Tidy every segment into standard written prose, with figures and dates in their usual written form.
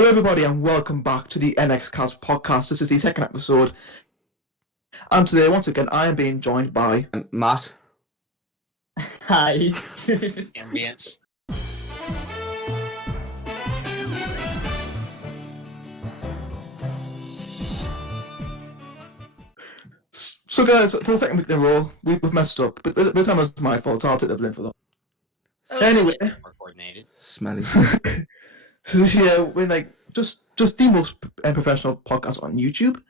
Hello, everybody, and welcome back to the NXcast podcast. This is the second episode, and today, once again, I am being joined by Matt. Hi. Ambience. So, guys, for the second week in a row, we've messed up, but this time it's my fault, so I'll take the blame for that. Anyway, More coordinated. Smelly. yeah, we're like just the most professional podcast on YouTube.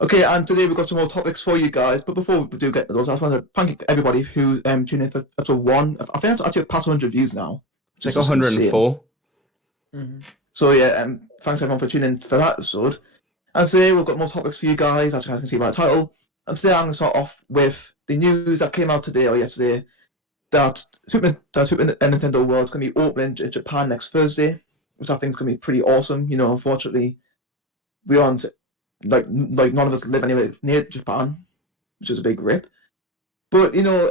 Okay, and today we've got some more topics for you guys, but before we do get to those, I just want to thank everybody who tuned in for episode 1. I think it's actually past 100 views now. It's like 104. Mm-hmm. So yeah, thanks everyone for tuning in for that episode. And today we've got more topics for you guys, as you guys can see by the title. And today I'm going to start off with the news that came out today or yesterday that Super Nintendo World's going to be opening in Japan next Thursday, which I think is going to be pretty awesome. You know, unfortunately, we aren't like none of us live anywhere near Japan, which is a big rip. But you know,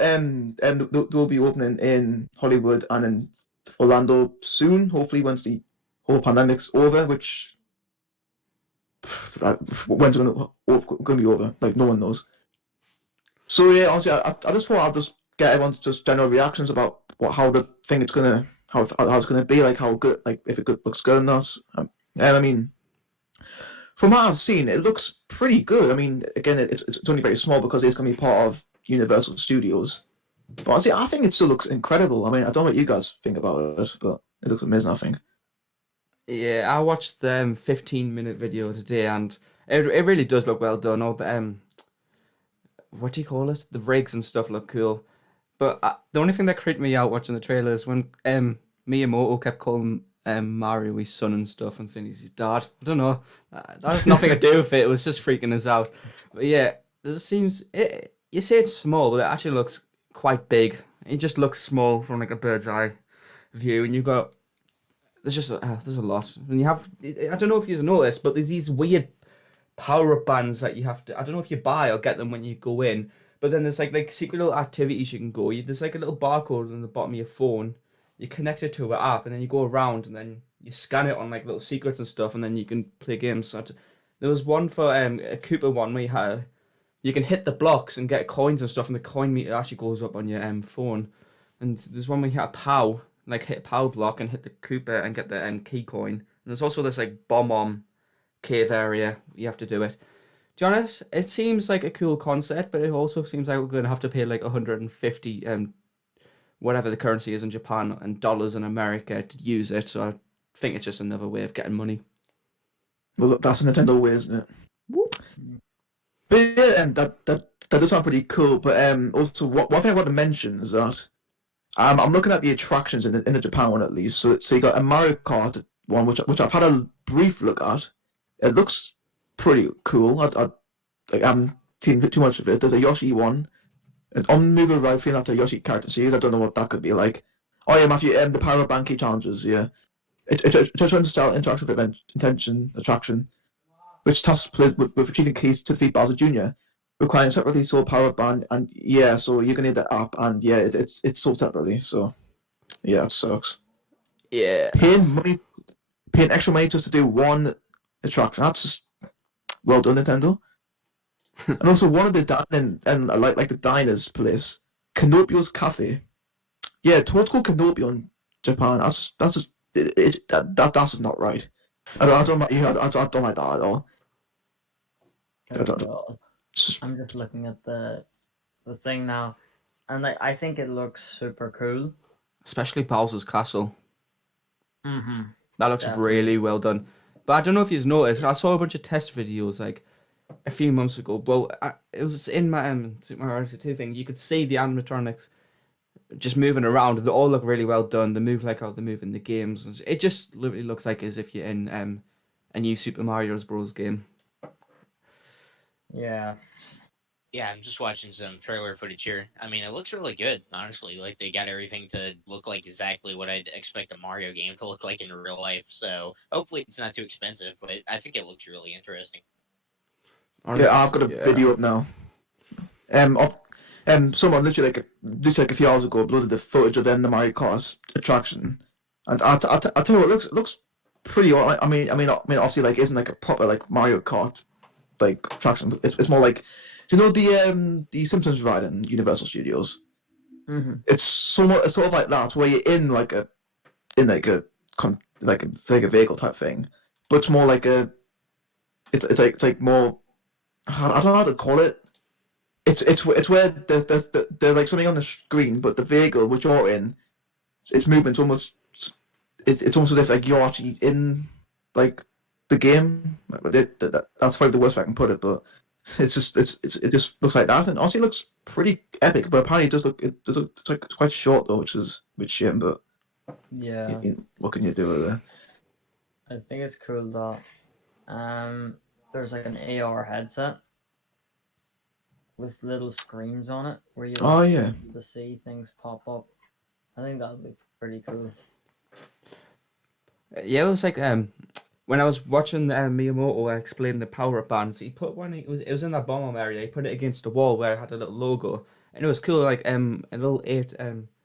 they'll be opening in Hollywood and in Orlando soon. Hopefully, once the whole pandemic's over, which when's it going to be over? Like no one knows. So yeah, honestly, I just thought I'd just get everyone's just general reactions about how the thing it's gonna how it's gonna be, like how good, like if it looks good or not. And I mean, from what I've seen, it looks pretty good. I mean, again, it's only very small because it's gonna be part of Universal Studios. But honestly, I think it still looks incredible. I mean, I don't know what you guys think about it, but it looks amazing, I think. Yeah, I watched the 15-minute video today, and it really does look well done. All the what do you call it? The rigs and stuff look cool. But the only thing that creeped me out watching the trailer is when Miyamoto kept calling Mario his son and stuff and saying he's his dad. I don't know. That has nothing to do with it. It was just freaking us out. But yeah, you say it's small, but it actually looks quite big. It just looks small from like a bird's eye view, and you've got there's a lot, and you have, I don't know if you've noticed, but there's these weird power-up bands that you have to, I don't know if you buy or get them when you go in, but then there's like secret little activities you can go. There's like a little barcode on the bottom of your phone. You connect it to an app, and then you go around, and then you scan it on like little secrets and stuff, and then you can play games. So there was one for a Cooper one where you can hit the blocks and get coins and stuff, and the coin meter actually goes up on your phone. And there's one where you hit a POW, like hit a POW block and hit the Cooper and get the key coin. And there's also this like bomb cave area you have to do it. To be honest, it seems like a cool concept, but it also seems like we're going to have to pay like 150 whatever the currency is in Japan and dollars in America to use it. So I think it's just another way of getting money. Well, that's a Nintendo way, isn't it? Whoop. But yeah, and that does sound pretty cool. But also, one thing I want to mention is that I'm looking at the attractions in the Japan one at least. So you got a Mario Kart one, which I've had a brief look at. It looks pretty cool. I haven't seen too much of it. There's a Yoshi one, an on-mover ride feeling after a Yoshi character series. I don't know what that could be like. Oh yeah, Matthew, the Power Banky challenges. Yeah, it's a style interactive event intention attraction, which tasks players with retrieving keys to defeat Bowser Jr., requiring separately sold power band, and yeah, so you're gonna need the app, and yeah, it's sold separately. So yeah, it sucks. Yeah. Paying extra money just to do one attraction. That's just well done, Nintendo. And also one of the dining and like the diners place, Canopio's Cafe. Yeah, Toad's called Canopio in Japan. That's just not right. I don't like I don't like that at all. I'm just looking at the thing now, and like I think it looks super cool. Especially Bowser's Castle. Mm-hmm. That looks Definitely. really well done. But I don't know if you've noticed, I saw a bunch of test videos like a few months ago. Well, it was in my Super Mario Odyssey 2 thing. You could see the animatronics just moving around. They all look really well done. They move like how they move in the games. And it just literally looks like as if you're in a new Super Mario Bros. Game. Yeah. Yeah, I'm just watching some trailer footage here. I mean, it looks really good, honestly. Like, they got everything to look like exactly what I'd expect a Mario game to look like in real life. So, hopefully it's not too expensive, but I think it looks really interesting. Honestly, Yeah, I've got a video up now. Someone literally like a few hours ago uploaded the footage of the Mario Kart attraction, and I tell you what, it looks pretty. Obviously, like isn't like a proper like Mario Kart like attraction. But it's more like, do you know the Simpsons ride in Universal Studios? Mm-hmm. It's sort of like that, where you're in like a like a vehicle type thing, but it's more like it's like more. I don't know how to call it. It's where there's like something on the screen, but the vehicle which you're in, its movement's almost it's almost as if like you're actually in like the game. That's probably the worst way I can put it, but it just looks like that, and honestly, it looks pretty epic. But apparently, it's like it's quite short though, which is a bit shame. But Yeah, what can you do with it? I think it's cool that there's like an AR headset with little screens on it where you'll Oh actually yeah, be able to see things pop up. I think that would be pretty cool. Yeah, it was like when I was watching Miyamoto explain the power up bands, he put one. It was in that bomb area. He put it against the wall where it had a little logo, and it was cool. Like a little 8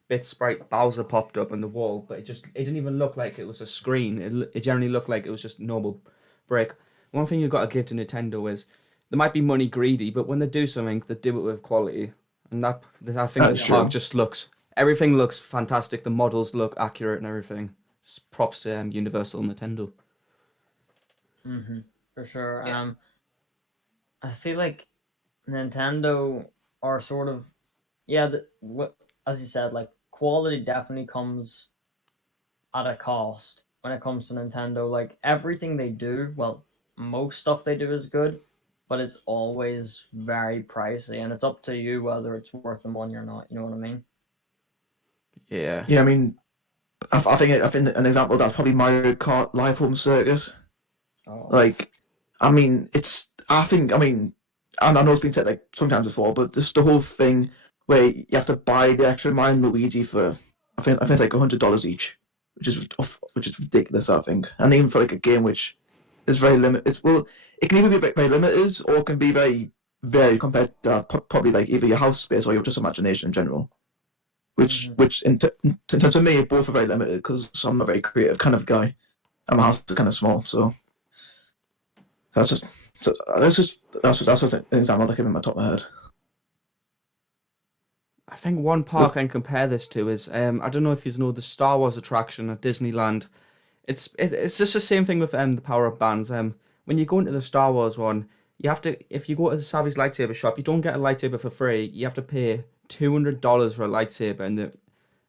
bit sprite Bowser popped up on the wall, but it didn't even look like it was a screen. It generally looked like it was just normal break. One thing you got to give to Nintendo is they might be money greedy, but when they do something, they do it with quality, and I think that's the true. park just looks everything looks fantastic. The models look accurate and everything. Props to Universal Nintendo. Mm-hmm. For sure. Yeah. I feel like Nintendo are sort of yeah. What as you said, like quality definitely comes at a cost when it comes to Nintendo. Like everything they do, well, most stuff they do is good, but it's always very pricey, and it's up to you whether it's worth the money or not. You know what I mean? Yeah. Yeah. I mean, I think an example of that's probably Mario Kart Live Home Circuit. Oh, Like, I mean, I mean, and I know it's been said like sometimes before, but just the whole thing where you have to buy the extra Mario and Luigi for, I think it's like $100 each, which is ridiculous. I think, and even for like a game which is very limited. It can either be very limited or it can be very compared to probably like either your house space or your just imagination in general. hmm Which in terms of me, both are very limited because I'm not a very creative kind of guy, and my house is kind of small, so. That's just that's just an example that came in my top of my head. I think one park I can compare this to is I don't know if you know the Star Wars attraction at Disneyland. It's just the same thing with the power up bands. When you go into the Star Wars one, you have to if you go to the Savvy's lightsaber shop, you don't get a lightsaber for free. You have to pay $200 for a lightsaber, and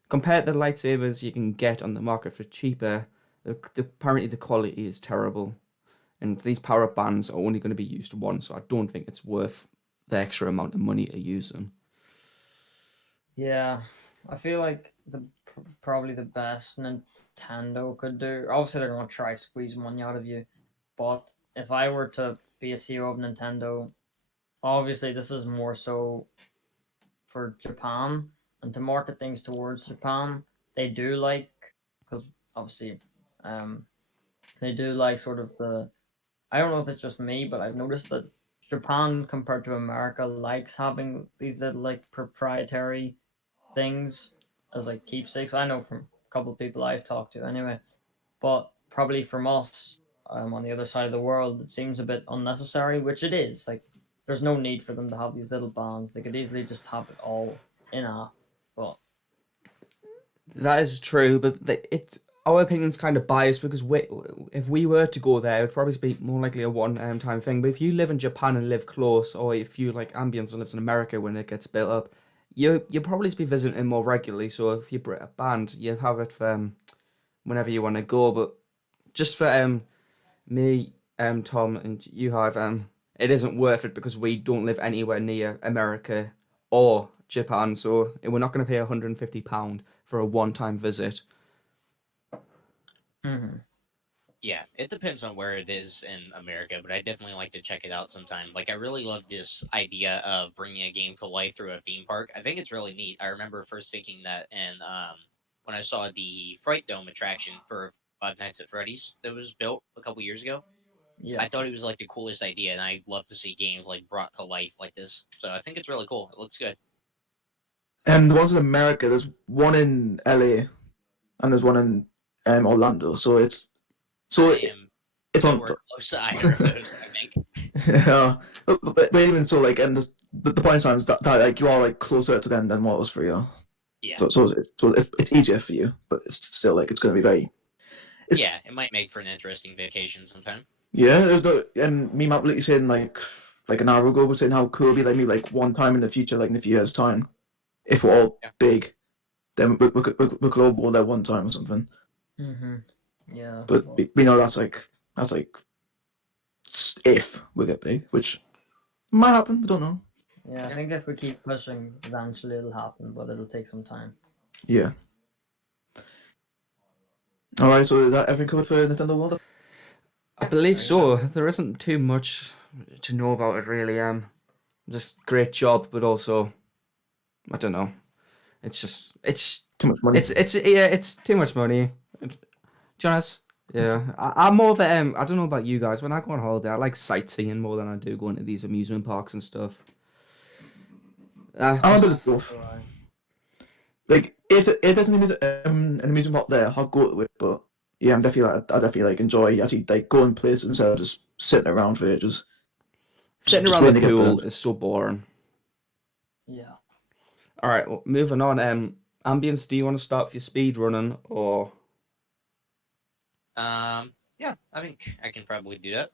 compared to the lightsabers you can get on the market for cheaper, apparently the quality is terrible. And these power up bands are only going to be used once, so I don't think it's worth the extra amount of money to use them. yeah. I feel like probably the best Nintendo could do. Obviously, they're gonna try squeeze money out of you, but if I were to be a CEO of Nintendo, obviously this is more so for Japan and to market things towards Japan. They do like because obviously, um, they do like sort of the. I don't know if it's just me, but I've noticed that Japan compared to America likes having these little like proprietary things as like keepsakes. I know from a couple of people I've talked to anyway, but probably from us on the other side of the world, it seems a bit unnecessary, which it is. Like, there's no need for them to have these little bands. They could easily just have it all in app. But That is true, but it's our opinion's kind of biased because if we were to go there, it would probably be more likely a one time thing. But if you live in Japan and live close, or if you like ambience and lives in America when it gets built up, you'll probably be visiting more regularly. So if you bring a band, you have it for whenever you want to go. But just for me, Tom, and you have it isn't worth it because we don't live anywhere near America or Japan, so we're not going to pay £150 for a one-time visit. mm-hmm. Yeah, it depends on where it is in America, but I definitely like to check it out sometime. Like, I really love this idea of bringing a game to life through a theme park. I think it's really neat. I remember first thinking that, and when I saw the Fright Dome attraction for Five Nights at Freddy's that was built a couple years ago. Yeah. I thought it was like the coolest idea, and I love to see games like brought to life like this. So I think it's really cool. It looks good. And the ones in America, there's one in LA and there's one in Orlando. So So I am it's on. nowhere close to either of those, I think. Yeah, but even so, like, and the point stands that like you are like closer to them than what was for you. Yeah. So it's easier for you, but it's still like it's going to be very. It's, Yeah, it might make for an interesting vacation sometime. Yeah, there's no, and me, Matt, literally saying like an hour ago, was saying how cool it'd be like maybe like one time in the future, like in a few years' time, if we're all Yeah. big, then we could all go there one time or something. Mm-hmm. Yeah. But well, we know that's like if we get big, which might happen. We don't know. yeah, I Yeah. think if we keep pushing, eventually it'll happen, but it'll take some time. Yeah. All right. So is that everything covered for Nintendo World? I believe I think so. There isn't too much to know about it really. Just great job, but also I don't know. It's Too much money. it's too much money. To be honest, yeah. I'm more of a I don't know about you guys. When I go on holiday, I like sightseeing more than I do going to these amusement parks and stuff. I'm a bit Just of both. So, Like if there's an amusement park there, I'll go to it. But yeah, I definitely like enjoy actually like going places instead of just sitting around for ages. sitting Just around the waiting to get pool burnt. is so boring. yeah. All right, well, moving on. Ambience, do you want to start for your speed running or Yeah, I think I can probably do that.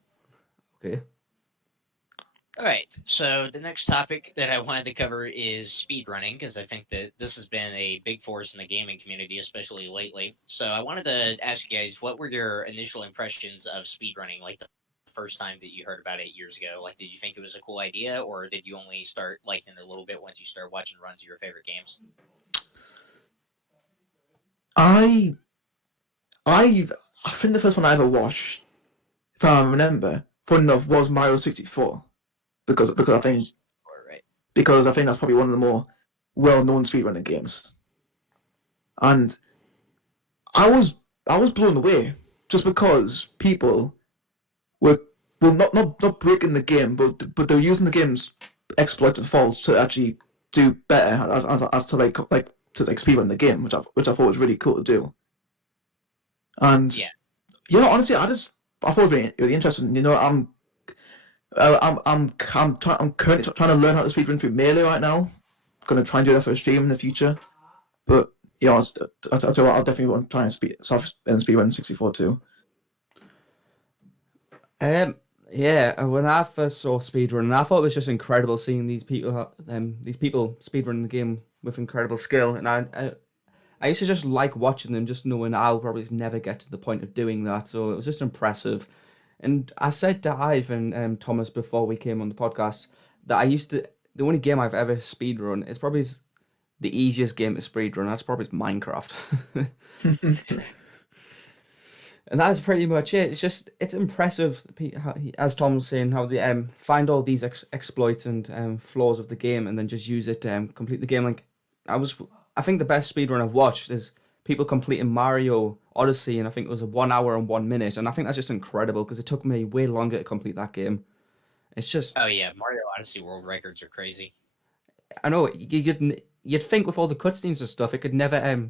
okay? All right. So the next topic that I wanted to cover is speedrunning because I think that this has been a big force in the gaming community, especially lately. So I wanted to ask you guys, what were your initial impressions of speedrunning? Like the first time that you heard about it years ago, like did you think it was a cool idea, or did you only start liking it a little bit once you started watching runs of your favorite games? I I think the first one I ever watched, if I remember, funny enough, was Mario 64 because Or right? I think that's probably one of the more well-known speedrunning games, and I was blown away just because people were well not breaking the game, but they were using the game's exploited faults to actually do better as to to like speedrun the game, which I thought was really cool to do. And Yeah. yeah, honestly, I thought it was really interesting. You know, I'm currently trying to learn how to speedrun through Melee right now. Gonna try and do that for a stream in the future. But yeah, I'll tell you what, I'll definitely want to try and speedrun 64 too. Um, yeah. When I first saw speedrunning, I thought it was just incredible seeing these people speedrunning the game with incredible skill, and I used to just like watching them, just knowing I'll probably never get to the point of doing that. So it was just impressive. And I said to Ivan and Thomas before we came on the podcast that the only game I've ever speedrun is probably the easiest game to speedrun. That's probably Minecraft. And that is pretty much it. It's impressive, as Tom was saying, how they find all these exploits and flaws of the game and then just use it to complete the game. Like I think the best speedrun I've watched is people completing Mario Odyssey, and I think it was a 1 hour and 1 minute, and I think that's just incredible because it took me way longer to complete that game. It's just Oh yeah, Mario Odyssey world records are crazy. I know you'd think with all the cutscenes and stuff, it could never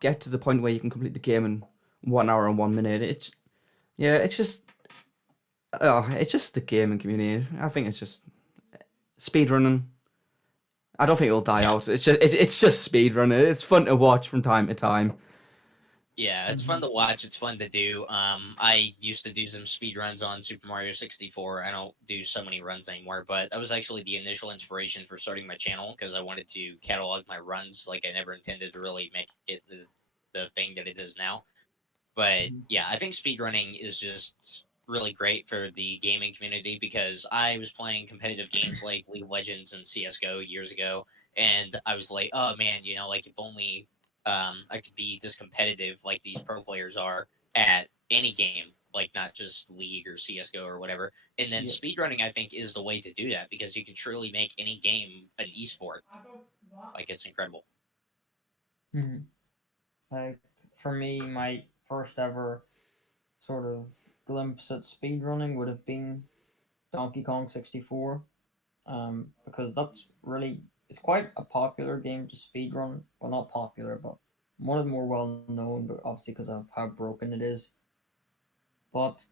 get to the point where you can complete the game in 1 hour and 1 minute. It's just it's just the gaming community. I think it's just speedrunning. I don't think it'll die Yeah. out. It's just speedrunning. It's fun to watch from time to time. Yeah, it's fun to watch. It's fun to do. I used to do some speed runs on Super Mario 64. I don't do so many runs anymore, but that was actually the initial inspiration for starting my channel because I wanted to catalog my runs. Like I never intended to really make it the thing that it is now. But yeah, I think speedrunning is just really great for the gaming community because I was playing competitive games like League of Legends and CS:GO years ago, and I was like, oh man, like if only I could be this competitive like these pro players are at any game, like not just League or CS:GO or whatever. And then Yeah. speedrunning, I think, is the way to do that because you can truly make any game an esport. Like it's incredible. hmm Like for me, my first ever sort of glimpse at speedrunning would have been Donkey Kong 64. Because that's really it's quite a popular game to speedrun. Well, not popular, but one of the more well known, but obviously because of how broken it is. But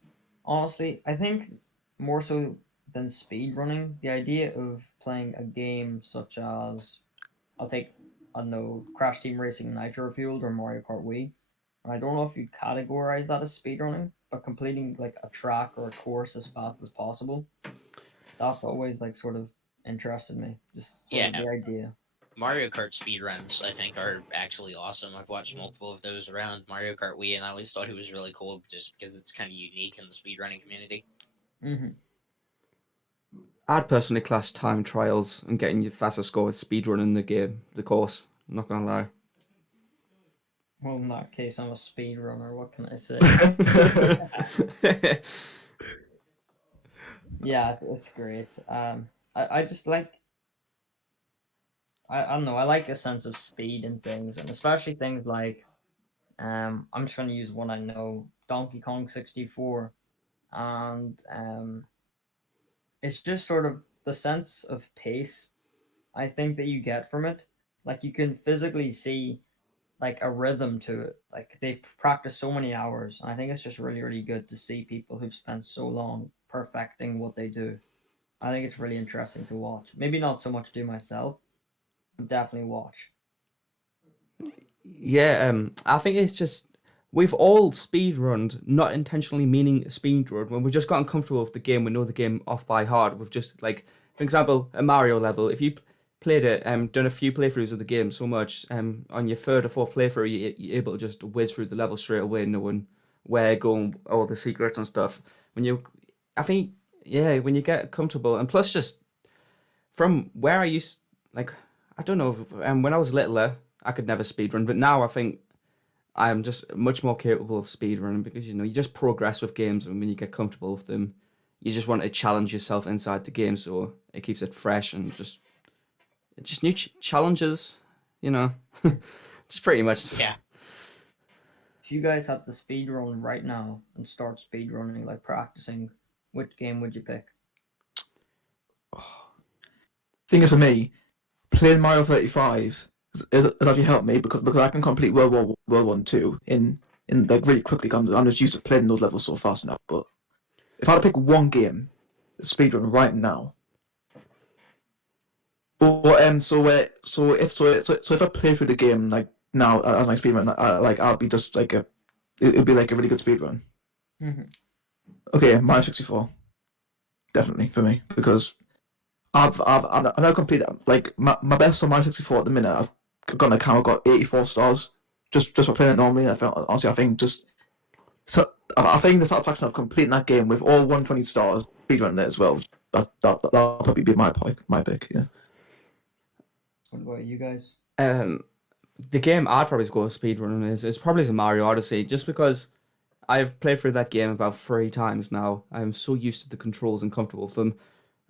honestly, I think more so than speed running, the idea of playing a game such as I'll take I don't know Crash Team Racing Nitro Fueled or Mario Kart Wii. And I don't know if you categorize that as speedrunning, but completing like a track or a course as fast as possible. That's always like sort of interested me. Just sort of Yeah, the idea. Mario Kart speedruns, I think, are actually awesome. I've watched multiple of those around Mario Kart Wii, and I always thought it was really cool just because it's kind of unique in the speedrunning community. Hmm. I'd personally class time trials and getting your faster score as speedrunning the game, the course. I'm not gonna lie. Well, in that case, I'm a speedrunner. What can I say? Yeah, it's great. I just like I don't know. I like a sense of speed in things, and especially things like I'm just gonna use one I know, Donkey Kong 64, and it's just sort of the sense of pace I think that you get from it. Like you can physically see like a rhythm to it. Like they've practiced so many hours, and I think it's just really really good to see people who've spent so long perfecting what they do. I think it's really interesting to watch. Maybe not so much do myself, but definitely watch. Yeah, I think it's just we've all speedrunned, not intentionally meaning speedrun. When we've just gotten comfortable with the game, we know the game off by heart. We've just like, for example, a Mario level. If you played it, done a few playthroughs of the game so much, on your third or fourth playthrough, you're able to just whiz through the level straight away, knowing where going, all the secrets and stuff. When you, I think, yeah, when you get comfortable, and plus just from where I used, like, I don't know, when I was littler, I could never speedrun, but now I think I'm just much more capable of speedrunning because you just progress with games, and when you get comfortable with them, you just want to challenge yourself inside the game, so it keeps it fresh and just new challenges, you know. Just pretty much. Yeah, If you guys had to speed run right now and start speed running, like practicing, which game would you pick? Thing is, for me, playing Mario 35 has actually helped me because I can complete World War II in like really quickly. I'm just used to playing those levels so fast now. But if I had to pick one game, speedrun right now. But so if I play through the game like now as my speedrun, like I'll be just like it'll be like a really good speedrun. Hmm. Okay, Mario 64 definitely for me because I've now completed like my best on Mario 64 at the minute. I've got an account. I've got 84 stars just for playing it normally. I felt honestly I think just so I think the satisfaction of completing that game with all 120 stars speedrunning it as well. That'll probably be my pick. Yeah. What about you guys? Um, the game I'd probably go speedrunning is probably the Mario Odyssey, just because I've played through that game about 3 times now. I'm so used to the controls and comfortable with them.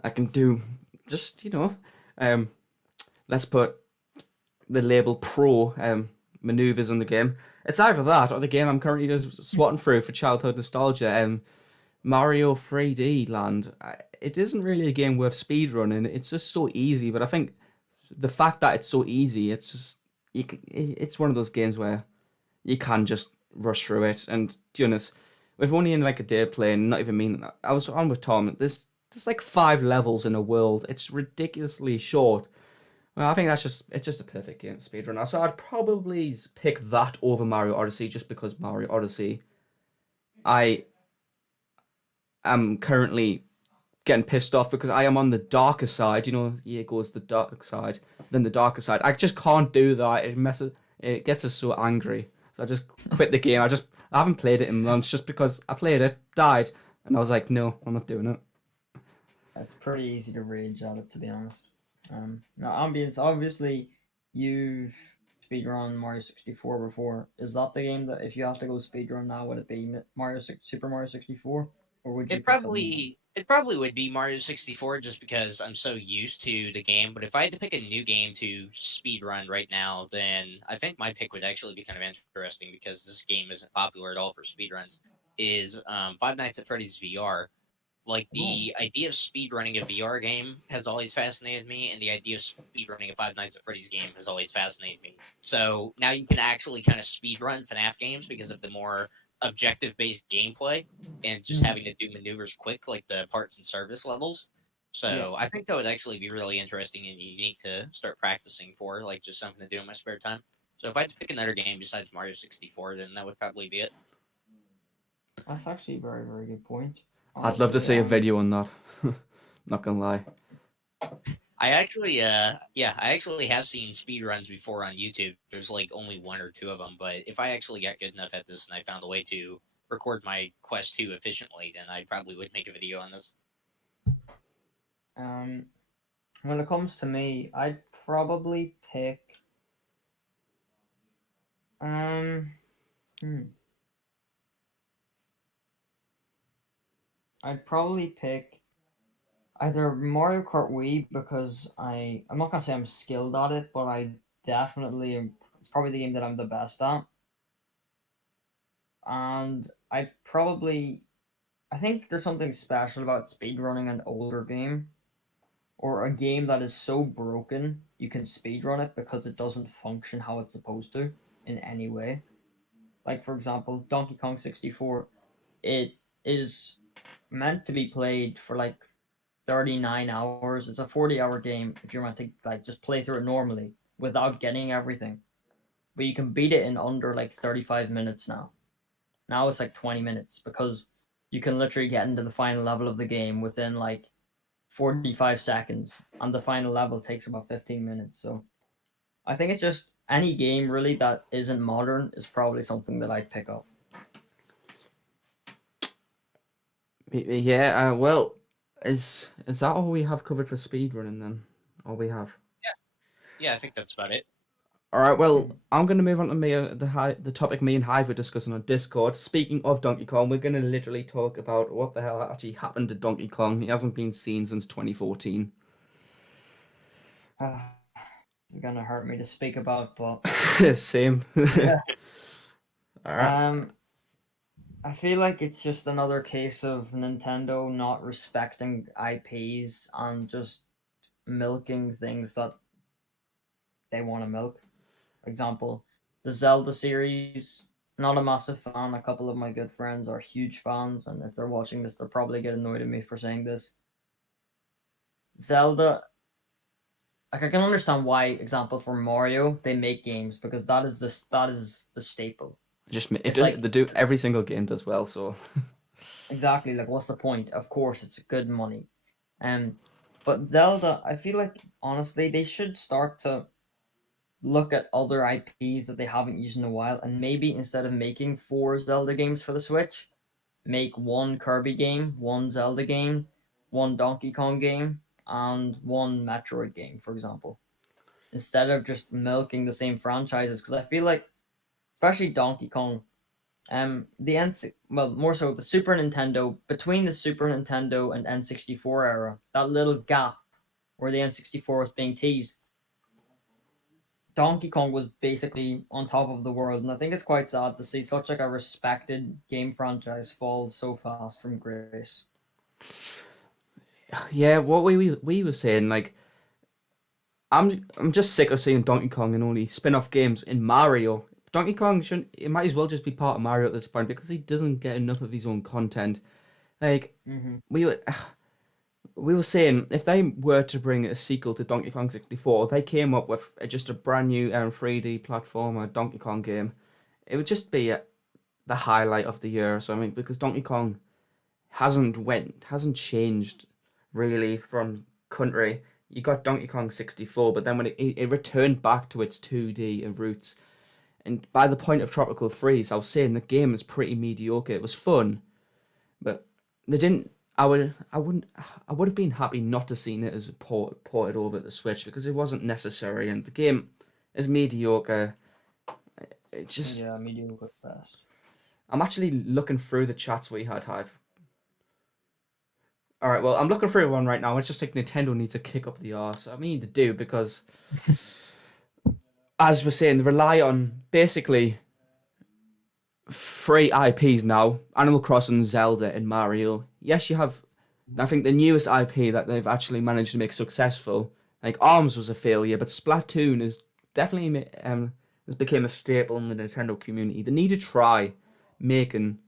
I can do just um, let's put the label pro maneuvers in the game. It's either that or the game I'm currently just swatting through for childhood nostalgia. Mario 3D Land. It isn't really a game worth speedrunning. It's just so easy, but I think the fact that it's so easy, it's just it's one of those games where you can just rush through it. And to be honest, we've only in like a day playing, not even meaning that. I was on with Tom. There's like 5 levels in a world. It's ridiculously short. Well, I think it's just a perfect game speedrunner. So I'd probably pick that over Mario Odyssey just because Mario Odyssey, I am currently getting pissed off because I am on the darker side. Here goes the dark side, then the darker side. I just can't do that. It gets us so angry. So I just quit the game. I haven't played it in months just because I played it, died, and I was like, no, I'm not doing it. It's pretty easy to rage at it, to be honest. Now, ambience. Obviously, you've speedrun Mario 64 before. Is that the game that if you have to go speedrun now, would it be Super Mario 64, or would you it pick something else? probably it probably would be Mario 64 just because I'm so used to the game. But if I had to pick a new game to speed run right now, then I think my pick would actually be kind of interesting because this game isn't popular at all for speedruns. Is Five Nights at Freddy's VR. Like Oh, the idea of speedrunning a VR game has always fascinated me, and the idea of speedrunning a Five Nights at Freddy's game has always fascinated me. So now you can actually kind of speedrun FNAF games because of the more objective based gameplay and just having to do maneuvers quick, like the parts and service levels. So I think that would actually be really interesting and unique to start practicing for, like just something to do in my spare time. So if I had to pick another game besides Mario 64, then that would probably be it. That's actually a very, very good point. I'd love to Honestly, see a video on that. Not gonna lie. I actually, I actually have seen speedruns before on YouTube. There's like only one or two of them, but if I actually got good enough at this and I found a way to record my Quest 2 efficiently, then I probably would make a video on this. When it comes to me, I'd probably pick. Hmm. I'd probably pick either Mario Kart Wii because I'm not gonna say I'm skilled at it, but I definitely am. It's probably the game that I'm the best at, and I think there's something special about speedrunning an older game or a game that is so broken you can speedrun it because it doesn't function how it's supposed to in any way. Like for example, Donkey Kong 64, it is meant to be played for like 39 hours. It's a 40-hour game if you're meant to like just play through it normally without getting everything. But you can beat it in under like 35 minutes now. Now it's like 20 minutes because you can literally get into the final level of the game within like 45 seconds, and the final level takes about 15 minutes. So I think it's just any game really that isn't modern is probably something that I'd pick up. Yeah. Well, is that all we have covered for speedrunning then? All we have. Yeah, I think that's about it. All right. Well, I'm gonna move on to the topic me and Hive were discussing on Discord. Speaking of Donkey Kong, we're gonna literally talk about what the hell actually happened to Donkey Kong. He hasn't been seen since 2014. It's gonna hurt me to speak about, but Same. yeah. All right. I feel like it's just another case of Nintendo not respecting IPs and just milking things that they want to milk. For example, the Zelda series. Not a massive fan. A couple of my good friends are huge fans, and if they're watching this, they'll probably get annoyed at me for saying this. Zelda, like I can understand why, example for Mario, they make games because that is the staple. They do every single game does well. So exactly, like what's the point? Of course, it's good money, but Zelda, I feel like honestly they should start to look at other IPs that they haven't used in a while, and maybe instead of making 4 Zelda games for the Switch, make 1 Kirby game, 1 Zelda game, 1 Donkey Kong game, and 1 Metroid game, for example. Instead of just milking the same franchises, because I feel like, especially Donkey Kong, more so the Super Nintendo, between the Super Nintendo and N64 era, that little gap where the N64 was being teased, Donkey Kong was basically on top of the world, and I think it's quite sad to see such like a respected game franchise fall so fast from grace. yeah, what we were saying, like, I'm just sick of seeing Donkey Kong and only spin-off games in Mario. Donkey Kong shouldn't. It might as well just be part of Mario at this point because he doesn't get enough of his own content. Like we were saying, if they were to bring a sequel to Donkey Kong 64, they came up with just a brand new 3D platformer Donkey Kong game, it would just be the highlight of the year or something because Donkey Kong hasn't changed really from country. You got Donkey Kong 64, but then when it returned back to its 2D roots, and by the point of Tropical Freeze, I was saying the game is pretty mediocre. It was fun, but they didn't. I would have been happy not to seen it as ported over to the Switch because it wasn't necessary, and the game is mediocre. It just mediocre at best. I'm actually looking through the chats we had, Hive. All right, well, I'm looking through one right now. It's just like Nintendo needs to kick up the arse. I mean, they do because, as we're saying, they rely on basically 3 IPs now: Animal Crossing, Zelda, and Mario. Yes, you have. I think the newest IP that they've actually managed to make successful, like Arms, was a failure, but Splatoon is definitely has become a staple in the Nintendo community. They need to try making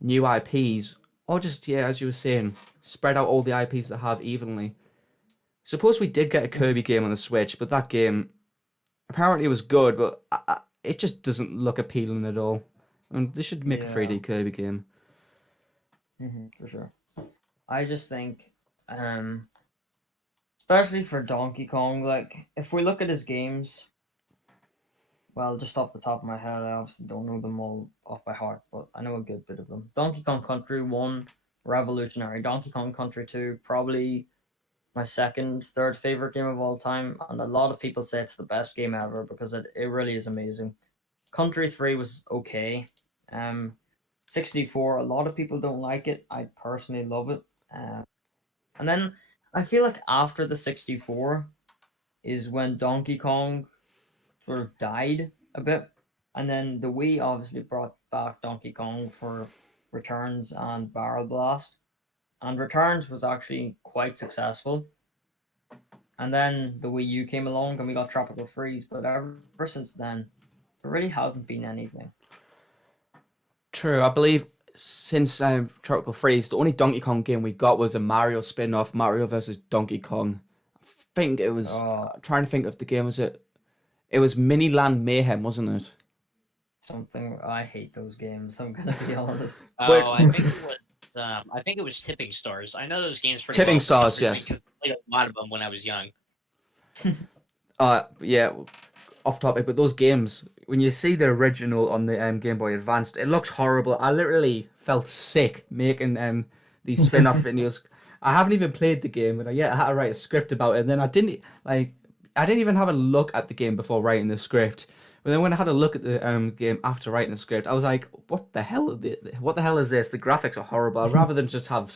new IPs, or just, yeah, as you were saying, spread out all the IPs they have evenly. Suppose we did get a Kirby game on the Switch, but that game apparently was good, but it just doesn't look appealing at all. And they should make a 3D Kirby game. For sure. I just think, especially for Donkey Kong, like if we look at his games, well, just off the top of my head, I obviously don't know them all off by heart, but I know a good bit of them. Donkey Kong Country 1, revolutionary. Donkey Kong Country 2, probably my second, third favorite game of all time, and a lot of people say it's the best game ever because it really is amazing. Country 3 was okay. 64, a lot of people don't like it. I personally love it. And then I feel like after the 64 is when Donkey Kong sort of died a bit. And then the Wii obviously brought back Donkey Kong for Returns and Barrel Blast. And Returns was actually quite successful. And then the Wii U came along and we got Tropical Freeze. But ever since then, there really hasn't been anything. True, I believe since Tropical Freeze, the only Donkey Kong game we got was a Mario spin-off, Mario versus Donkey Kong. I think it was. I'm trying to think of the game. Was it? It was Mini Land Mayhem, wasn't it? Something I hate those games. I'm gonna be honest. Oh, I think it was Tipping Stars. I know those games pretty Tipping well. Stars, yes. Because I played a lot of them when I was young. Yeah, off topic, but those games, when you see the original on the Game Boy Advanced, it looks horrible. I literally felt sick making these spin-off videos. I haven't even played the game, but I had to write a script about it. And then I didn't even have a look at the game before writing the script. But then when I had a look at the game after writing the script, I was like, "What the hell? What the hell is this? The graphics are horrible. I'd rather than just have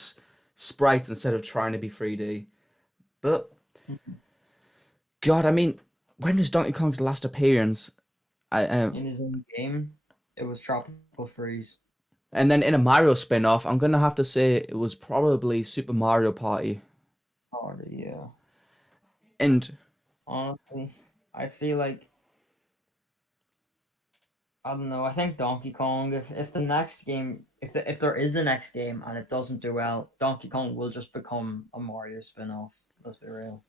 sprites instead of trying to be 3D." But God, I mean, when was Donkey Kong's last appearance? In his own game, it was Tropical Freeze. And then in a Mario spin-off, I'm gonna have to say it was probably Super Mario Party. Oh, yeah. And Honestly, I feel like I don't know. I think Donkey Kong. If the next game, if there is a next game and it doesn't do well, Donkey Kong will just become a Mario spin-off. Let's be real.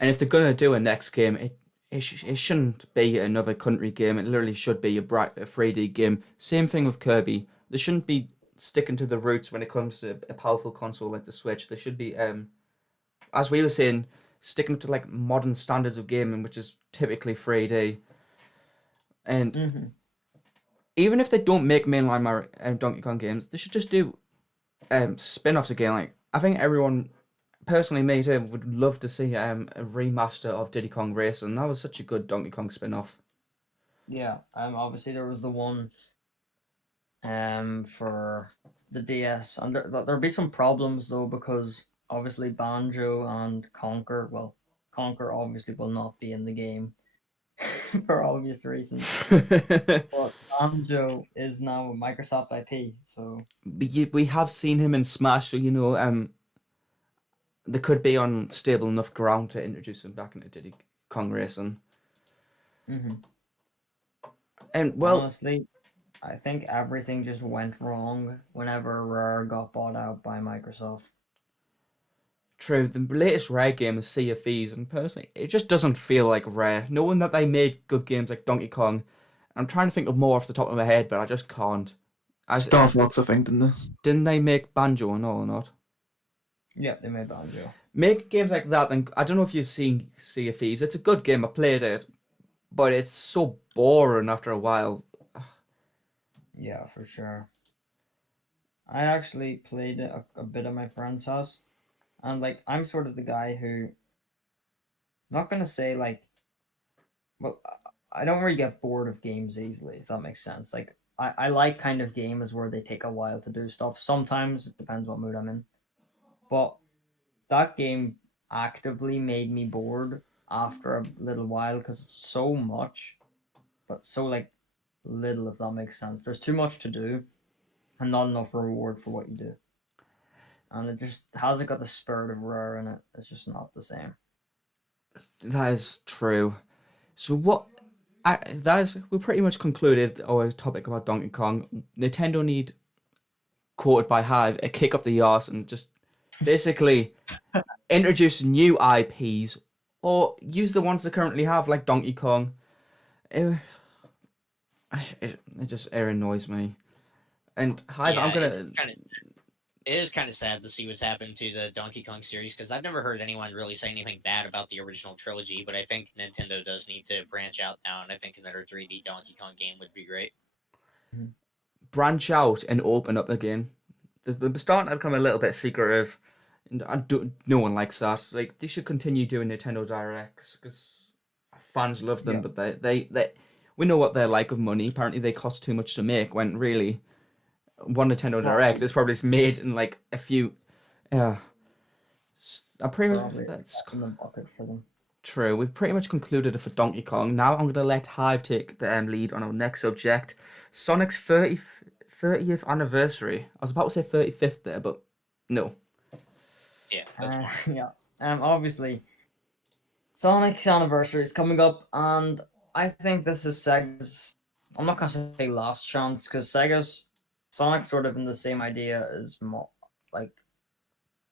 if they're gonna do a next game, it shouldn't be another country game. It literally should be a 3D game. Same thing with Kirby. They shouldn't be sticking to the roots when it comes to a powerful console like the Switch. They should be, as we were saying, sticking to like modern standards of gaming, which is typically 3D. And even if they don't make mainline Mario, Donkey Kong games, they should just do spin-offs again. Like, I think everyone, personally me too, would love to see a remaster of Diddy Kong Racing. That was such a good Donkey Kong spin-off. Yeah. Obviously there was the one for the DS, and there'll be some problems though because obviously Banjo and Conker. Well, Conker obviously will not be in the game for obvious reasons. But Banjo is now a Microsoft IP, so we have seen him in Smash, so they could be on stable enough ground to introduce him back into Diddy Kong Racing. And well, honestly, I think everything just went wrong whenever Rare got bought out by Microsoft. true, the latest Rare game is Sea of Thieves, and personally, it just doesn't feel like Rare. Knowing that they made good games like Donkey Kong, I'm trying to think of more off the top of my head, but I just can't. Star Fox, I think, didn't they? Didn't they make Banjo and all or not? Yeah, they made Banjo. Make games like that, and I don't know if you've seen Sea of Thieves. It's a good game. I played it, but it's so boring after a while. Yeah, for sure. I actually played it a bit at my friend's house, and like I'm sort of the guy who, not gonna say like, well, I don't really get bored of games easily, if that makes sense. Like I like kind of games where they take a while to do stuff. Sometimes it depends what mood I'm in, but that game actively made me bored after a little while because it's so much, but so like little, if that makes sense. There's too much to do and not enough reward for what you do. And it just hasn't got the spirit of Rare in it. It's just not the same. That is true. So what? we pretty much concluded our topic about Donkey Kong. Nintendo need, quoted by Hive, a kick up the arse and just basically introduce new IPs or use the ones they currently have, like Donkey Kong. It just annoys me. And Hive, Yeah, I'm gonna. it is kind of sad to see what's happened to the Donkey Kong series because I've never heard anyone really say anything bad about the original trilogy. But I think Nintendo does need to branch out now, and I think another 3D Donkey Kong game would be great. Branch out and open up again. They're starting to become a little bit secretive, and no one likes that. Like, they should continue doing Nintendo Directs because fans love them, Yeah. but they we know what they're like with money. Apparently, they cost too much to make. When really, one Nintendo Direct is probably made in like a few. Yeah, I'm pretty much Probably that's in the bucket for them. true. We've pretty much concluded it for Donkey Kong. Now I'm going to let Hive take the lead on our next subject. Sonic's 30th anniversary. I was about to say 35th there, but no. Yeah, that's fine. Yeah. Obviously, Sonic's anniversary is coming up, and I think this is Sega's. I'm not gonna say last chance because Sonic's sort of in the same idea as like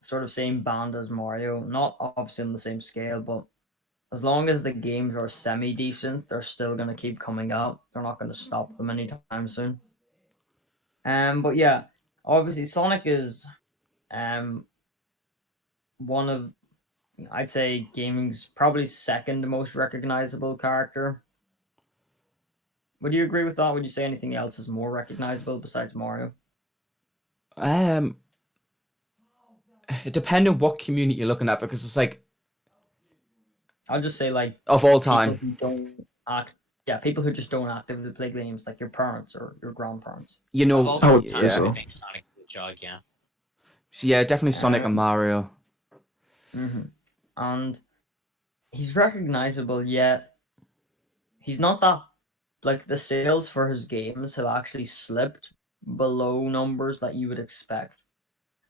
sort of same band as Mario. Not obviously on the same scale, but as long as the games are semi decent, they're still gonna keep coming out. They're not gonna stop them anytime soon. But yeah, obviously Sonic is one of, I'd say, gaming's probably second most recognizable character. Would you agree with that? Would you say anything else is more recognizable besides Mario? It depends on what community you're looking at because it's like I'll just say like of all people time. who don't people who just don't actively play games, like your parents or your grandparents. You Of know, all Oh, time, yeah. I think Sonic the Hedgehog, yeah. so yeah, definitely Sonic and Mario. And he's recognizable, yet he's not that. Like the sales for his games have actually slipped below numbers that you would expect.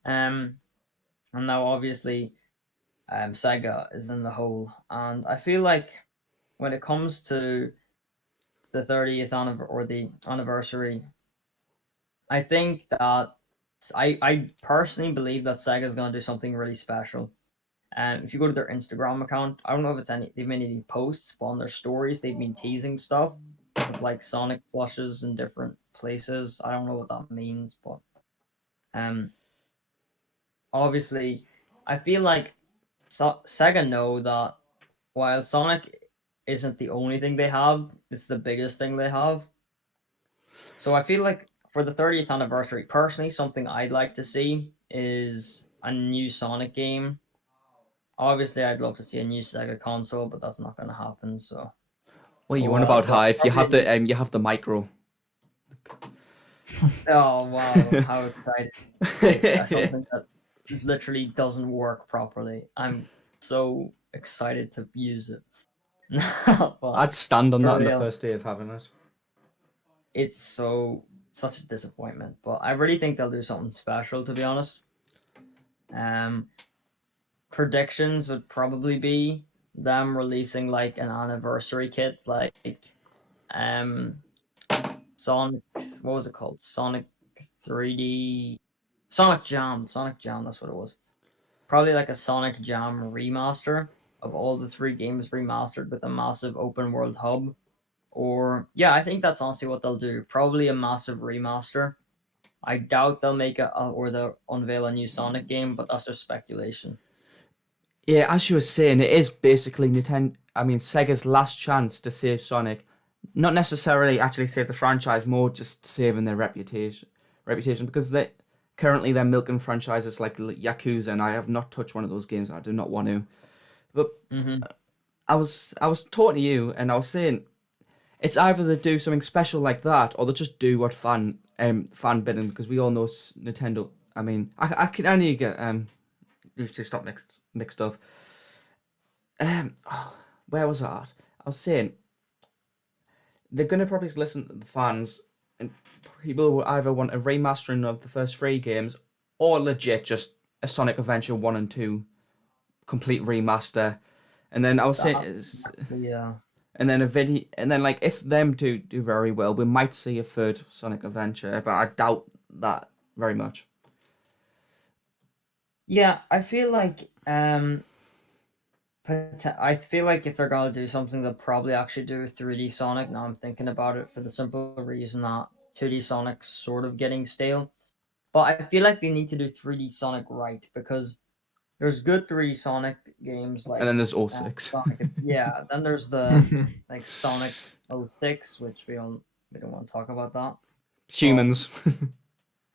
And now obviously, Sega is in the hole, and I feel like when it comes to the 30th or the anniversary, I think that I personally believe that Sega is going to do something really special. And if you go to their Instagram account, I don't know if they've made any posts, but on their stories they've been teasing stuff with like Sonic plushes in different places. I don't know what that means, but um, obviously, I feel like Sega know that while Sonic isn't the only thing they have, it's the biggest thing they have. So I feel like for the 30th anniversary, personally, something I'd like to see is a new Sonic game. Obviously, I'd love to see a new Sega console, but that's not going to happen. So, What you oh want well, about but Hive? You have probably- the you have the micro. Oh wow, how exciting! That's something that literally doesn't work properly. I'm so excited to use it. But I'd stand on for that on the real, first day of having it. it's such a disappointment. But I really think they'll do something special, to be honest. Predictions would probably be them releasing like an anniversary kit, like um Sonic, what was it called? Sonic 3D, Sonic Jam. That's what it was. Probably like a Sonic Jam remaster of all the three games remastered with a massive open world hub. Or yeah, I think that's honestly what they'll do. Probably a massive remaster. I doubt they'll make or they'll unveil a new Sonic game, but that's just speculation. Yeah, as you were saying, it is basically Sega's last chance to save Sonic. Not necessarily actually save the franchise, more just saving their reputation. Because they're milking franchises like Yakuza, and I have not touched one of those games. I do not want to. But I was talking to you, and I was saying it's either they do something special like that, or they just do what fan bidding. Because we all know Nintendo. I mean, I need to get these two stop mixed up. Where was I at? I was saying they're gonna probably listen to the fans, and people will either want a remastering of the first three games, or legit just a Sonic Adventure 1 and 2 complete remaster. And then I was saying, Yeah. and then like if them two do very well, we might see a third Sonic Adventure, but I doubt that very much. Yeah, I feel like I feel like if they're gonna do something, they'll probably actually do 3D Sonic. Now I'm thinking about it for the simple reason that 2D Sonic's sort of getting stale. But I feel like they need to do 3D Sonic right because there's good 3D Sonic games And then like there's 06. Sonic. Yeah, then there's the like Sonic 06, which we don't want to talk about that. Humans.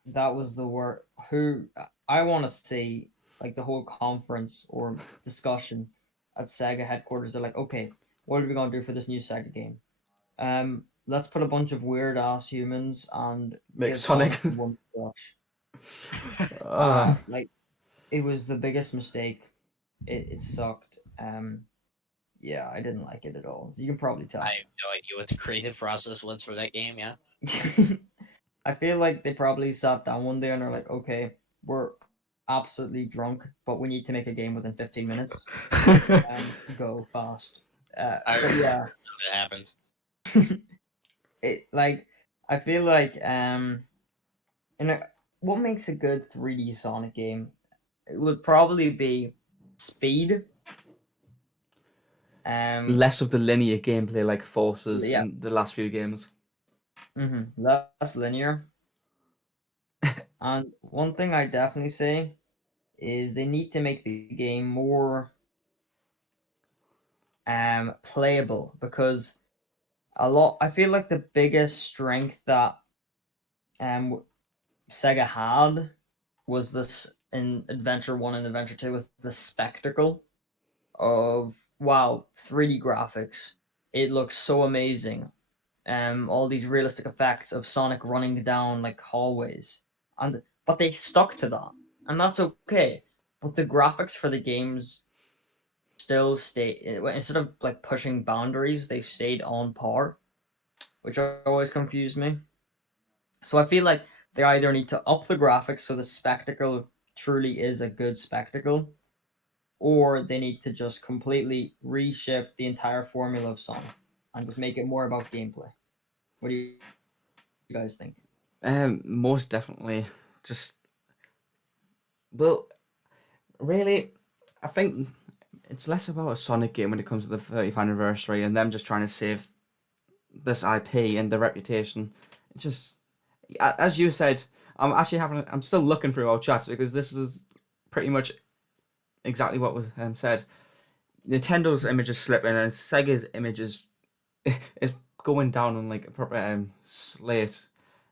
That was the word. Who I want to see like the whole conference or discussion at Sega headquarters. They're like, okay, what are we gonna do for this new Sega game? Let's put a bunch of weird ass humans and Make give Sonic. one brush. Uh, Like it was the biggest mistake. It sucked. Yeah, I didn't like it at all. You can probably tell. I have no idea what the creative process was for that game. Yeah. I feel like they probably sat down one day and are like, okay, we're absolutely drunk, but we need to make a game within 15 minutes. Go fast. But yeah, It happened. it like I feel like what makes a good 3D Sonic game? It would probably be speed. less of the linear gameplay like Forces Yeah. in the last few games. Less linear. And one thing I definitely say is they need to make the game more playable because I feel like the biggest strength that Sega had was this in Adventure 1 and Adventure 2 was the spectacle of wow, 3D graphics. It looks so amazing. All these realistic effects of Sonic running down like hallways. But they stuck to that. And that's okay. But the graphics for the games still stay instead of like pushing boundaries, they stayed on par, which always confused me. So I feel like they either need to up the graphics so the spectacle truly is a good spectacle, or they need to just completely reshift the entire formula of Sonic and just make it more about gameplay. What do you guys think? Most definitely. Just well, really, I think it's less about a Sonic game when it comes to the 30th anniversary and them just trying to save this IP and the reputation. It's just, as you said, I'm still looking through our chats because this is pretty much exactly what was said. Nintendo's image is slipping and Sega's image is going down on like a proper slate,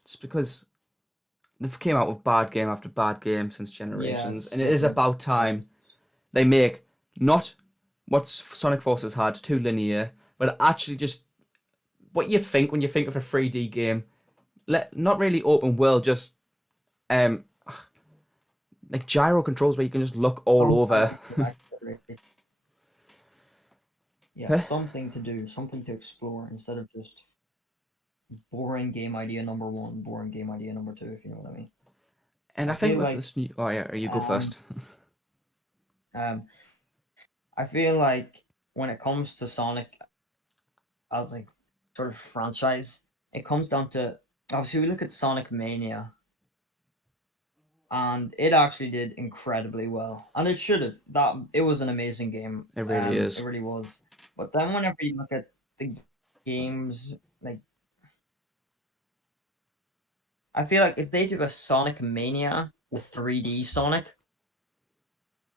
just because they've came out with bad game after bad game since generations, and it is about time they make not what Sonic Forces had too linear, but actually just what you think when you think of a 3D game. Not really open world, just like gyro controls where you can just look all over. Yeah, something to do, something to explore instead of just boring game idea number one, boring game idea number two, if you know what I mean. And I think with this new, oh yeah, you go first. I feel like when it comes to Sonic as a sort of franchise, it comes down to obviously we look at Sonic Mania, and it actually did incredibly well, and it should have. That it was an amazing game. It really is. It really was. But then whenever you look at the games, like I feel like if they do a Sonic Mania with 3D Sonic,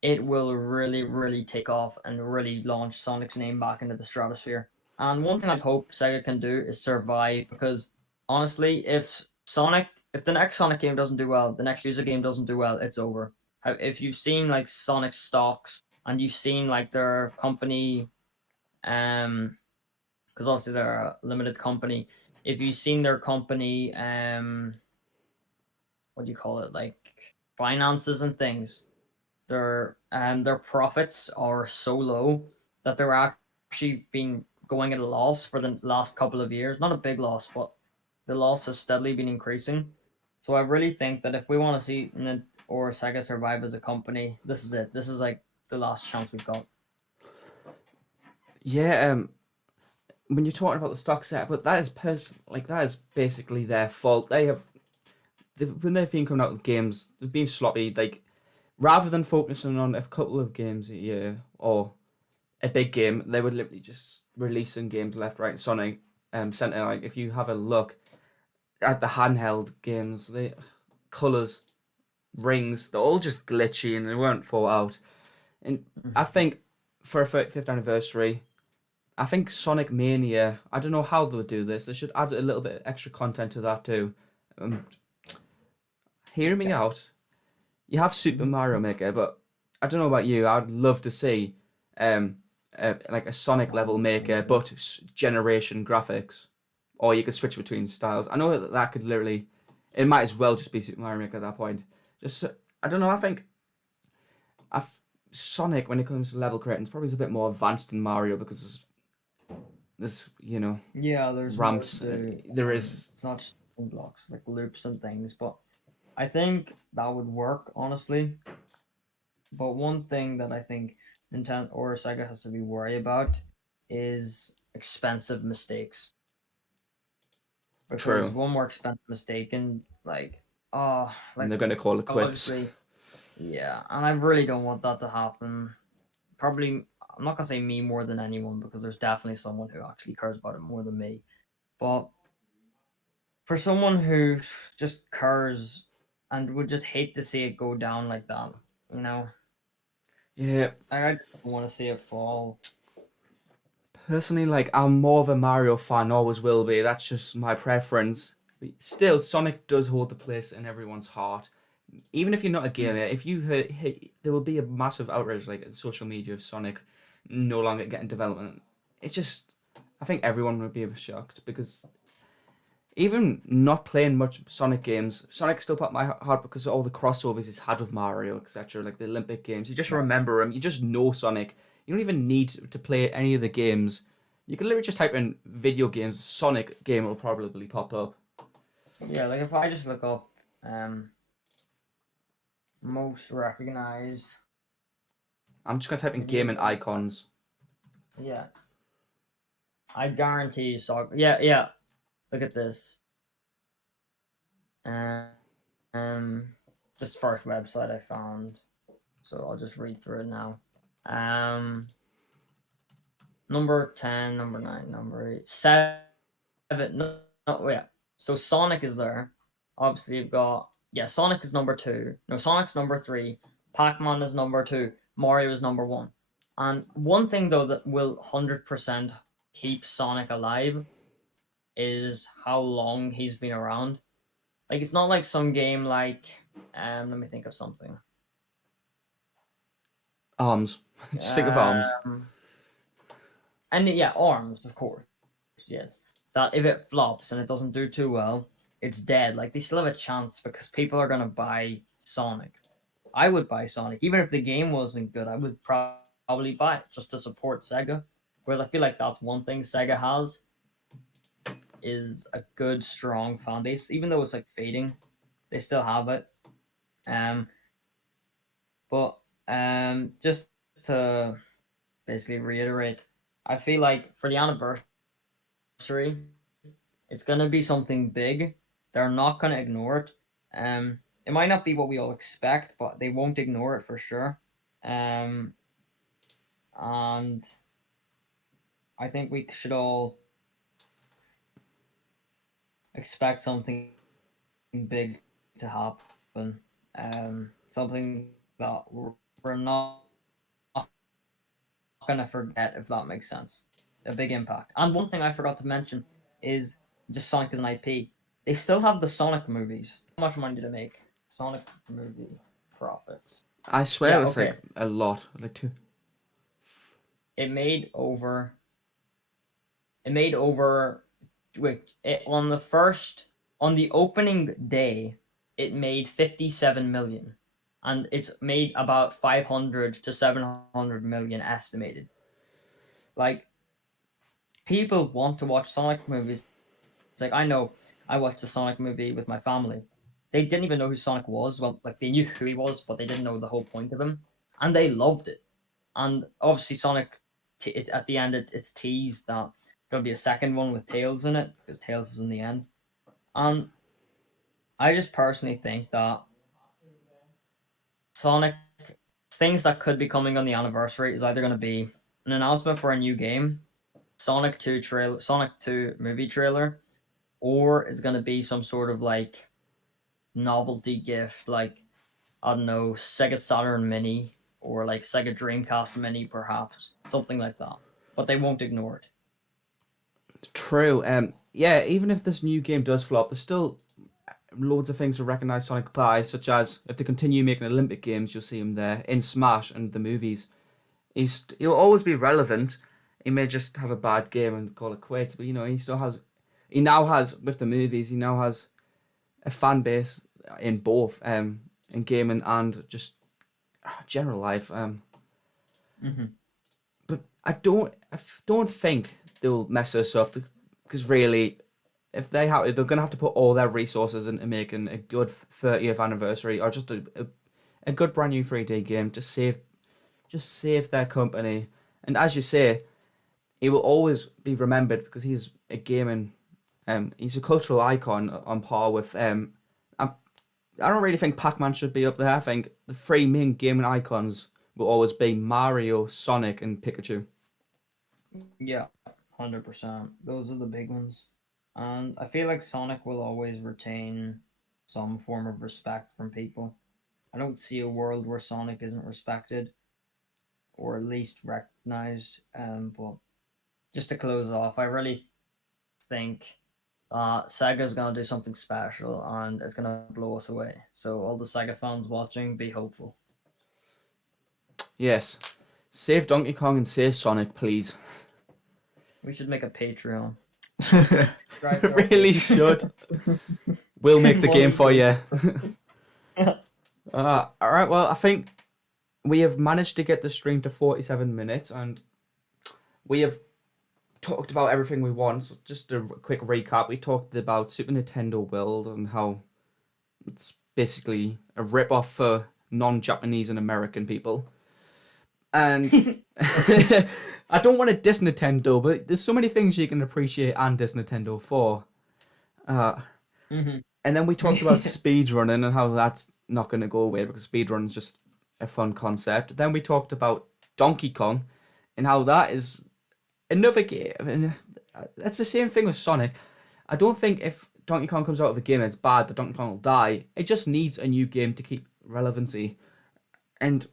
it will really, really take off and really launch Sonic's name back into the stratosphere. And one thing I hope Sega can do is survive because honestly, if the next Sonic game doesn't do well, the next user game doesn't do well, it's over. If you've seen like Sonic stocks and you've seen like their company, because obviously they're a limited company. If you've seen their company, what do you call it, like finances and things, their profits are so low that they're actually been going at a loss for the last couple of years. Not a big loss, but the loss has steadily been increasing. So I really think that if we want to see or Sega survive as a company, this is it. This is like the last chance we've got. Yeah, when you're talking about the stock set, but that is basically their fault. When they've been coming out with games, they've been sloppy. Like, rather than focusing on a couple of games a year or a big game, they would literally just releasing games left, right, and center. Like, if you have a look at the handheld games, the colors, rings, they're all just glitchy and they weren't thought out. And I think for a 5th anniversary, I think Sonic Mania, I don't know how they would do this. They should add a little bit of extra content to that too. Hear me out. You have Super Mario Maker, but I don't know about you. I'd love to see like a Sonic level maker, but generation graphics, or you could switch between styles. I know that could literally, it might as well just be Super Mario Maker at that point. Just I don't know. I think Sonic, when it comes to level creating, is probably a bit more advanced than Mario because there's there's ramps. more to, There is. It's not just blocks like loops and things, but I think that would work honestly. But one thing that I think Nintendo or Sega has to be worried about is expensive mistakes. Because True. one more expensive mistake and And they're going to call it quits. obviously, yeah, and I really don't want that to happen. Probably, I'm not gonna say me more than anyone because there's definitely someone who actually cares about it more than me. But for someone who just cares and would just hate to see it go down like that, you know, Yeah. I don't want to see it fall. Personally, like, I'm more of a Mario fan, always will be. That's just my preference. But still, Sonic does hold the place in everyone's heart. Even if you're not a gamer, if you there will be a massive outrage like in social media of Sonic no longer getting development. It's just, I think everyone would be a bit shocked because even not playing much Sonic games, Sonic still put my heart because of all the crossovers he's had with Mario, etc. Like the Olympic games, you just remember him. You just know Sonic. You don't even need to play any of the games. You can literally just type in video games. Sonic game will probably pop up. Yeah, like if I just look up most recognized. I'm just gonna type in gaming icons. Yeah. I guarantee so yeah. Look at this. Just first website I found. So I'll just read through it now. Number 10, number 9, number 8, 7. No, yeah. So Sonic is there. Obviously, you've got Sonic is number 2. No, Sonic's number 3. Pac-Man is number 2. Mario is number 1. And one thing though that will 100% keep Sonic alive is how long he's been around. Like it's not like some game like let me think of something. Arms. Just think of arms. And yeah, arms, of course. Yes. That if it flops and it doesn't do too well, it's dead. Like they still have a chance because people are gonna buy Sonic. I would buy Sonic. Even if the game wasn't good, I would probably buy it just to support Sega. Whereas I feel like that's one thing Sega has is a good, strong fan base. Even though it's like fading, they still have it. But just to basically reiterate, I feel like for the anniversary, it's gonna be something big. They're not gonna ignore it. It might not be what we all expect, but they won't ignore it for sure. And I think we should all expect something big to happen. Something that we're not gonna forget, if that makes sense. A big impact. And one thing I forgot to mention is just Sonic as an IP. They still have the Sonic movies. How much money did it make? Sonic movie profits. I swear Yeah, it was okay. like a lot, like 2. It made over. Wait, on the opening day, it made 57 million, and it's made about 500 to 700 million estimated. Like, people want to watch Sonic movies. It's like I know I watched a Sonic movie with my family. They didn't even know who Sonic was. Well, like they knew who he was, but they didn't know the whole point of him, and they loved it. And obviously, Sonic, at the end, it's teased that There'll be a second one with Tails in it because Tails is in the end. And I just personally think that Sonic things that could be coming on the anniversary is either going to be an announcement for a new game, Sonic 2 movie trailer, or it's going to be some sort of like novelty gift, like I don't know, Sega Saturn Mini or like Sega Dreamcast Mini, perhaps something like that. But they won't ignore it. True. Yeah, even if this new game does flop, there's still loads of things to recognise Sonic by, such as if they continue making Olympic games, you'll see him there in Smash and the movies. He'll always be relevant. He may just have a bad game and call it quits, but he now has with the movies, he now has a fan base in both in gaming and just general life. But I don't think they'll mess us up because really, if they're gonna have to put all their resources into making a good 30th anniversary or just a good brand new 3D game to save their company. And as you say, he will always be remembered because he's a gaming, he's a cultural icon on par with I don't really think Pac-Man should be up there. I think the three main gaming icons will always be Mario, Sonic, and Pikachu. Yeah, 100%. Those are the big ones. And I feel like Sonic will always retain some form of respect from people. I don't see a world where Sonic isn't respected or at least recognized. But just to close off, I really think Sega's gonna do something special and it's gonna blow us away. So all the Sega fans watching, be hopeful. Yes. Save Donkey Kong and save Sonic, please. We should make a Patreon. Really should. We'll make the game for you. Alright, well, I think we have managed to get the stream to 47 minutes and we have talked about everything we want. So just a quick recap. We talked about Super Nintendo World and how it's basically a rip-off for non-Japanese and American people. And I don't want to diss Nintendo, but there's so many things you can appreciate and diss Nintendo for. And then we talked about speedrunning and how that's not going to go away because speedrunning is just a fun concept. Then we talked about Donkey Kong and how that is another game. I mean, that's the same thing with Sonic. I don't think if Donkey Kong comes out of a game that's bad, that Donkey Kong will die. It just needs a new game to keep relevancy. And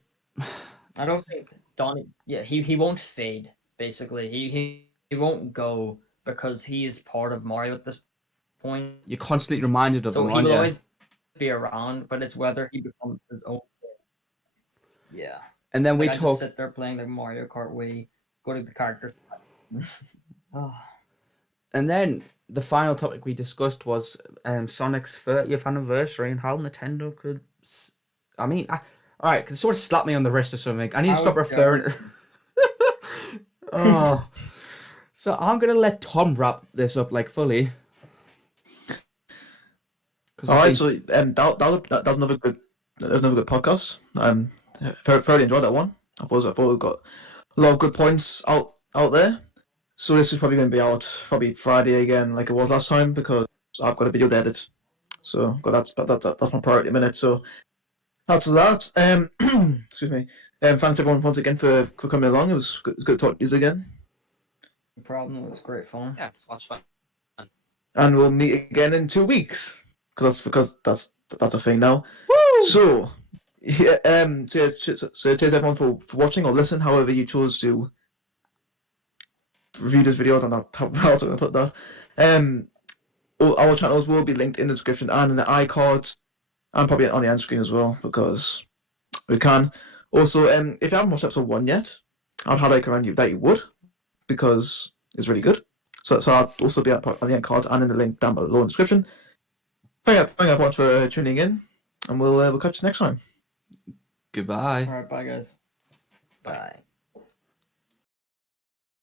I don't think he won't fade, basically. He won't go because he is part of Mario at this point. You're constantly reminded of So him, he aren't will you? always be around, but it's whether he becomes his own. Yeah. And then Like, we I just talked. sit there playing like Mario Kart Wii, go to the character. Oh. And then the final topic we discussed was Sonic's 30th anniversary and how Nintendo could. Alright, can someone slap me on the wrist or something? I need to stop referring. Oh. So I'm going to let Tom wrap this up like fully. Alright, so that was another good podcast. Thoroughly enjoyed that one. I thought we got a lot of good points out there. So this is probably going to be out probably Friday again, like it was last time, because I've got a video to edit. So that's my priority a minute. So that's that. Excuse me. Thanks everyone once again for coming along. It was good to talk to you again. No problem. It was great fun. Yeah, it's lots of fun. And we'll meet again in 2 weeks because that's a thing now. Woo! So yeah. So cheers everyone for watching or listen, however you chose to review this video. I don't know how else I'm gonna put that. All our channels will be linked in the description and in the iCards, and probably on the end screen as well because we can. Also, if you haven't watched episode 1 yet, I'd highly recommend you that you would because it's really good. So I'll also be on the end card and in the link down below in the description. Thank you everyone for tuning in, and we'll catch you next time. Goodbye. All right, bye guys. Bye.